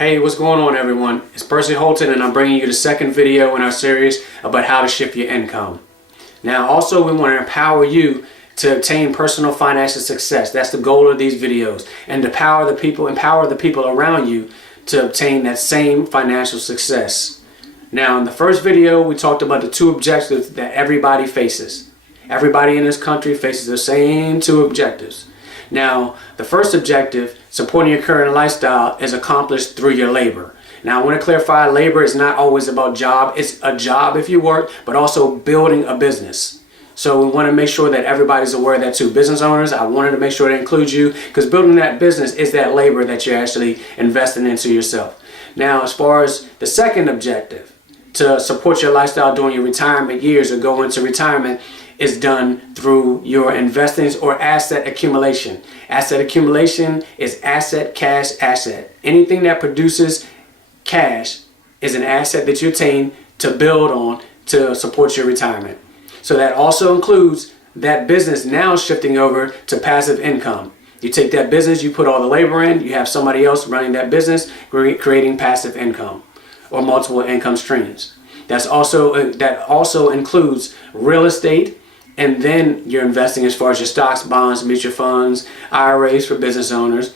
Hey, what's going on, everyone? It's Percy Holton, and I'm bringing you the second video in our series about how to shift your income. Now, also, we want to empower you to obtain personal financial success. That's the goal of these videos, and to empower the people around you to obtain that same financial success. Now, in the first video, we talked about the two objectives that everybody faces. Everybody in this country faces the same two objectives. Now, the first objective, supporting your current lifestyle, is accomplished through your labor. Now, I want to clarify, labor is not always about job. It's a job if you work, but also building a business. So we want to make sure that everybody's aware of that too. Business owners, I wanted to make sure to include you, because building that business is that labor that you're actually investing into yourself. Now, as far as the second objective, to support your lifestyle during your retirement years or go into retirement, is done through your investments or asset accumulation. Asset accumulation is asset, cash, asset. Anything that produces cash is an asset that you obtain to build on to support your retirement. So that also includes that business now shifting over to passive income. You take that business, you put all the labor in, you have somebody else running that business, creating passive income or multiple income streams. That also includes real estate, and then you're investing as far as your stocks, bonds, mutual funds, IRAs for business owners,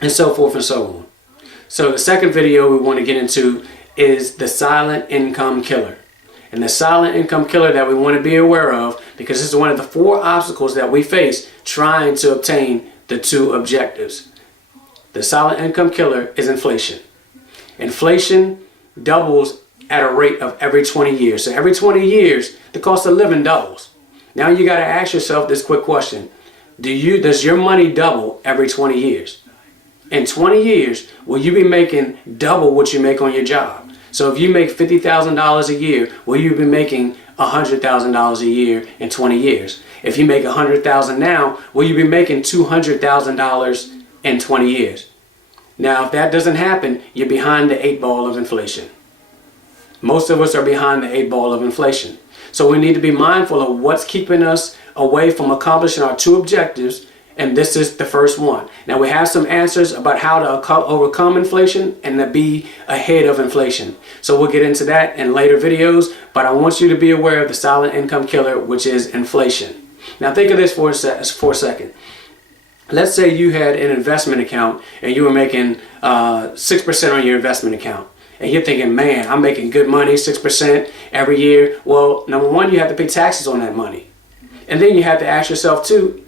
and so forth and so on. So the second video we want to get into is the silent income killer. And the silent income killer that we want to be aware of, because this is one of the 4 obstacles that we face trying to obtain the 2 objectives. The silent income killer is inflation. Inflation doubles at a rate of every 20 years. So every 20 years, the cost of living doubles. Now you got to ask yourself this quick question. Does your money double every 20 years? In 20 years, will you be making double what you make on your job? So if you make $50,000 a year, will you be making $100,000 a year in 20 years? If you make $100,000 now, will you be making $200,000 in 20 years? Now, if that doesn't happen, you're behind the 8 ball of inflation. Most of us are behind the 8 ball of inflation. So we need to be mindful of what's keeping us away from accomplishing our 2 objectives, and this is the first one. Now, we have some answers about how to overcome inflation and to be ahead of inflation. So we'll get into that in later videos, but I want you to be aware of the silent income killer, which is inflation. Now, think of this for a second. Let's say you had an investment account and you were making 6% on your investment account. And you're thinking, man, I'm making good money, 6% every year. Well, number one, you have to pay taxes on that money. And then you have to ask yourself too,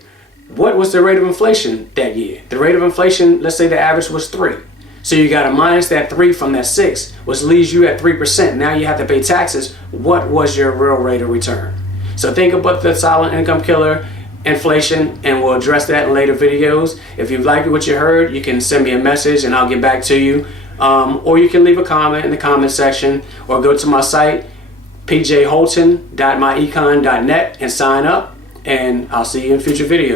what was the rate of inflation that year? The rate of inflation, let's say the average was 3. So you got to minus that 3 from that 6, which leaves you at 3%. Now you have to pay taxes. What was your real rate of return? So think about the silent income killer, inflation, and we'll address that in later videos. If you liked what you heard, you can send me a message and I'll get back to you. Or you can leave a comment in the comment section, or go to my site, pjholton.myecon.net, and sign up, and I'll see you in future videos.